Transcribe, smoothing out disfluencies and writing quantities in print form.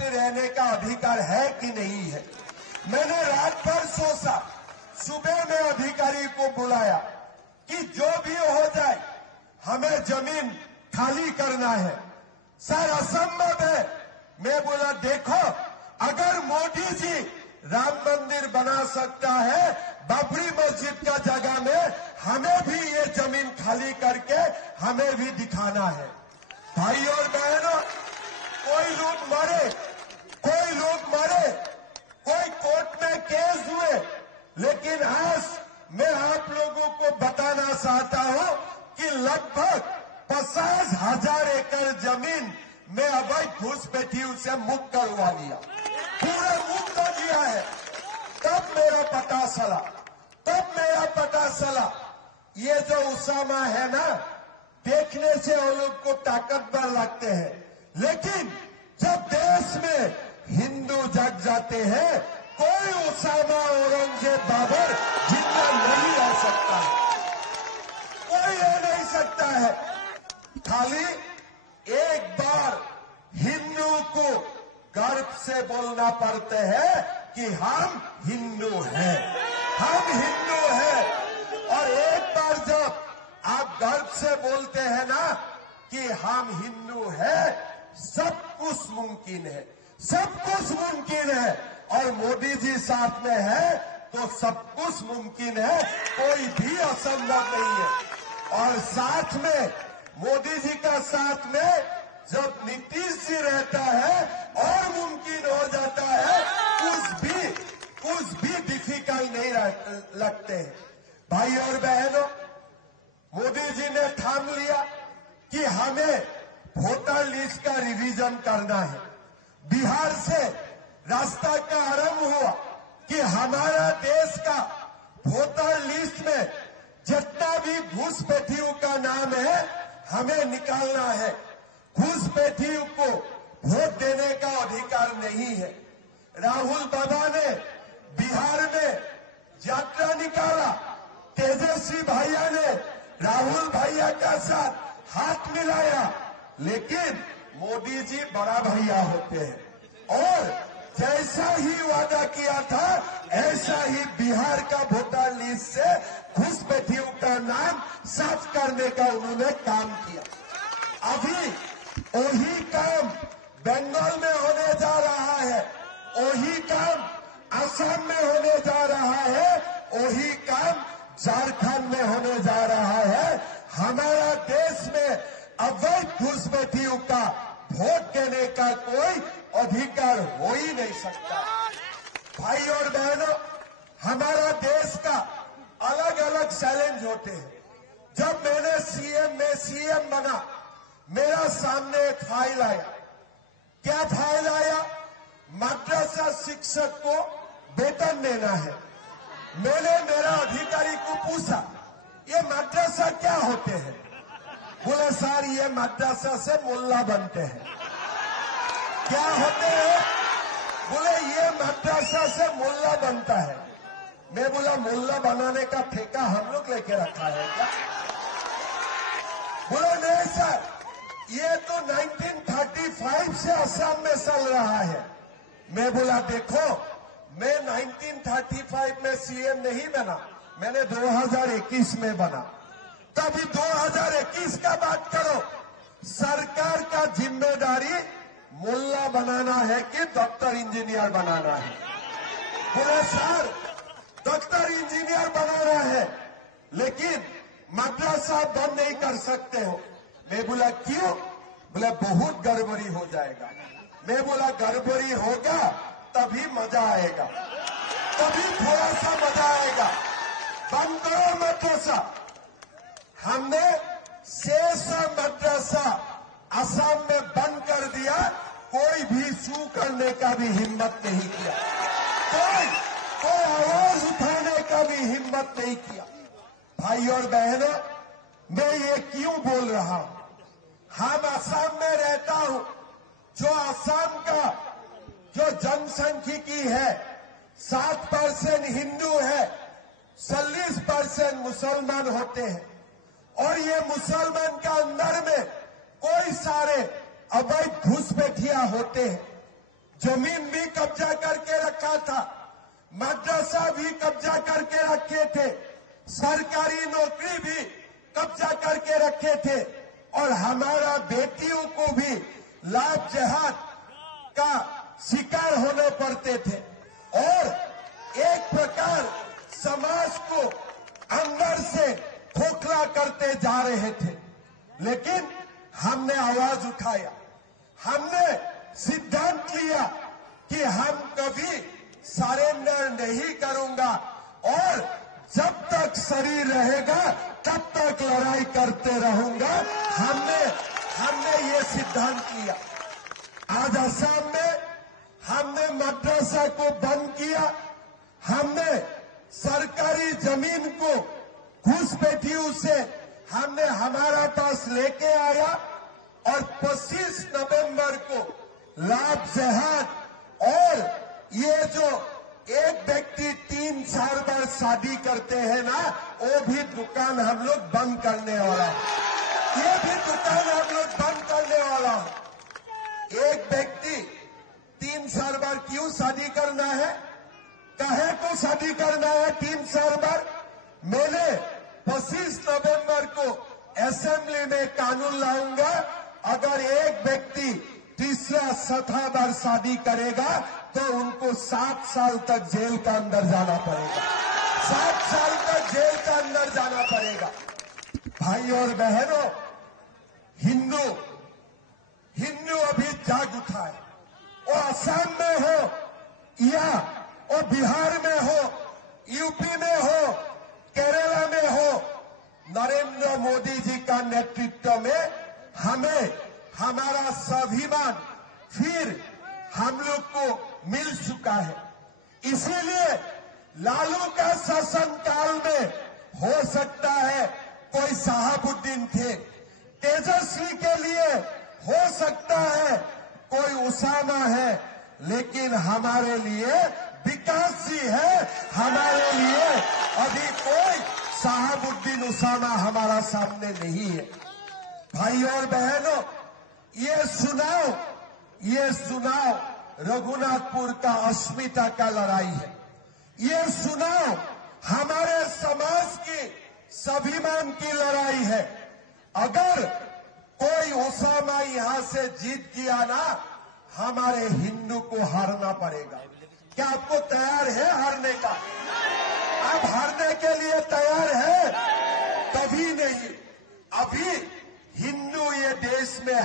Party रहने का अधिकार है कि नहीं है। मैंने रात भर सोचा, सुबह में अधिकारी को बुलाया कि जो भी हो जाए हमें जमीन खाली करना है। सर असंभव है। मैं बोला देखो, अगर मोदी जी राम मंदिर बना सकता है बाबरी मस्जिद का जगह में, हमें भी ये जमीन खाली करके हमें भी दिखाना है। भाई और बहनों, कोई लोग मरे, कोई कोर्ट में केस हुए, लेकिन आज मैं आप लोगों को बताना चाहता हूं कि लगभग 50,000 एकड़ जमीन में अवैध घुसपैठियों से मुक्त करवा लिया, पूरा मुक्त कर दिया है। तब मेरा पता चला ये जो उसामा है ना, देखने से वो लोग को ताकतवर लगते हैं, लेकिन जब देश में हिंदू जग जाते हैं, कोई उसामा औरंगजेब बाबर जिंदा नहीं रह सकता है, कोई रह नहीं सकता है। खाली एक बार हिंदू को गर्व से बोलना पड़ते हैं कि हम हिंदू हैं, हम हिंदू हैं। और एक बार जब आप गर्व से बोलते हैं ना कि हम हिंदू हैं, सब कुछ मुमकिन है, सब कुछ मुमकिन है। और मोदी जी साथ में है तो सब कुछ मुमकिन है, कोई भी असंभव नहीं है। और साथ में मोदी जी का साथ में जब नीतीश जी रहता है और मुमकिन हो जाता है, कुछ भी डिफिकल्ट नहीं लगते हैं। भाई और बहनों, मोदी जी ने ठान लिया कि हमें वोटर लिस्ट का रिवीजन करना है। बिहार से रास्ता का आरंभ हुआ कि हमारा देश का वोटर लिस्ट में जितना भी घुसपैठियों का नाम है हमें निकालना है। घुसपैठियों को वोट देने का अधिकार नहीं है। राहुल बाबा ने बिहार में यात्रा निकाला, तेजस्वी भैया ने राहुल भैया का साथ हाथ मिलाया, लेकिन मोदी जी बड़ा भैया होते हैं और जैसा ही वादा किया था ऐसा ही बिहार का वोटर लिस्ट से घुसपैठियों का नाम साफ करने का उन्होंने काम किया। अभी वही काम बंगाल में होने जा रहा है, वही काम असम में होने जा रहा है, वही काम झारखंड में होने जा रहा है। हमारा देश में अवैध घुसपैठियों का वोट देने का कोई अधिकार हो ही नहीं सकता। भाई और बहनों, हमारा देश का अलग अलग चैलेंज होते हैं। जब मैंने सीएम बना, मेरा सामने एक फाइल आया। क्या फाइल आया? मद्रासा शिक्षक को वेतन देना है। मैंने मेरा अधिकारी को पूछा, ये मद्रासा क्या होते हैं? बोले सर, ये मद्रासा से मुल्ला बनते हैं। क्या होते हैं? बोले ये मद्रासा से मुल्ला बनता है। मैं बोला मुल्ला बनाने का ठेका हम लोग लेके रखा है क्या? बोले नहीं सर, ये तो 1935 से असम में चल रहा है। मैं बोला देखो, मैं 1935 में सीएम नहीं बना, मैंने 2021 में बना। तभी 2021 का बात करो। सरकार का जिम्मेदारी मुल्ला बनाना है कि डॉक्टर इंजीनियर बनाना है? बोले सर, डॉक्टर इंजीनियर बनाना है, लेकिन मद्रासा बंद नहीं कर सकते हो। मैं बोला क्यों? बोले बहुत गड़बड़ी हो जाएगा। मैं बोला गड़बड़ी होगा तभी मजा आएगा, तभी थोड़ा सा मजा आएगा। बंद करो मद्रासा। हमने 600 मद्रासा असम में बंद कर दिया, कोई भी सू करने का भी हिम्मत नहीं किया, कोई आवाज उठाने का भी हिम्मत नहीं किया। भाई और बहनों, मैं ये क्यों बोल रहा हूं? हम असम में रहता हूं, जो असम का जो जनसंख्यिकी है 7% हिंदू है, 40% मुसलमान होते हैं। और ये मुसलमान का अंदर में कोई सारे अवैध घुसपैठिया होते हैं। जमीन भी कब्जा करके रखा था, मदरसा भी कब्जा करके रखे थे, सरकारी नौकरी भी कब्जा करके रखे थे और हमारा बेटियों को भी लाभ जहाद का शिकार होने पड़ते थे और एक प्रकार समाज को अंदर से खोखला करते जा रहे थे। लेकिन हमने आवाज उठाया, हमने सिद्धांत लिया कि हम कभी सरेंडर नहीं करूंगा और जब तक शरीर रहेगा तब तक लड़ाई करते रहूंगा। हमने ये सिद्धांत लिया। आज असम में हमने मदरसा को बंद किया, हमने सरकारी जमीन को घुसपैठियों से हमने हमारा पास लेके आया और 25 नवंबर को लाभ जहाद और ये जो एक व्यक्ति 3 साल बाद शादी करते हैं ना, वो भी दुकान हम लोग बंद करने वाला है। ये भी दुकान हम लोग बंद करने वाला है। एक व्यक्ति 3 साल बाद क्यों शादी करना है, कहे को शादी करना है 3 साल बाद? मैंने 25 नवंबर को असेंबली में कानून लाऊंगा, अगर एक व्यक्ति तीसरा चौथा बार शादी करेगा तो उनको 7 साल तक जेल का अंदर जाना पड़ेगा। 7 साल तक जेल का अंदर जाना पड़ेगा। भाई और बहनों, हिंदू अभी जाग उठा है। वो असम में हो या वो बिहार में हो, यूपी में हो, केरला में हो, नरेंद्र मोदी जी का नेतृत्व में हमें हमारा स्वाभिमान फिर हम लोग को मिल चुका है। इसीलिए लालू का शासनकाल में हो सकता है कोई शहाबुद्दीन थे, तेजस्वी के लिए हो सकता है कोई उसामा है, लेकिन हमारे लिए विकास जी है। हमारे लिए अभी कोई शहाबुद्दीन उसामा हमारा सामने नहीं है। भाई और बहनों, ये सुनाओ रघुनाथपुर का अस्मिता का लड़ाई है। ये सुनाओ हमारे समाज की स्वाभिमान की लड़ाई है। अगर कोई उसामा यहां से जीत गया ना, हमारे हिंदू को हारना पड़ेगा। क्या आपको तैयार है हारने का? आप हारने के लिए तैयार है? कभी नहीं। अभी हिंदू ये देश में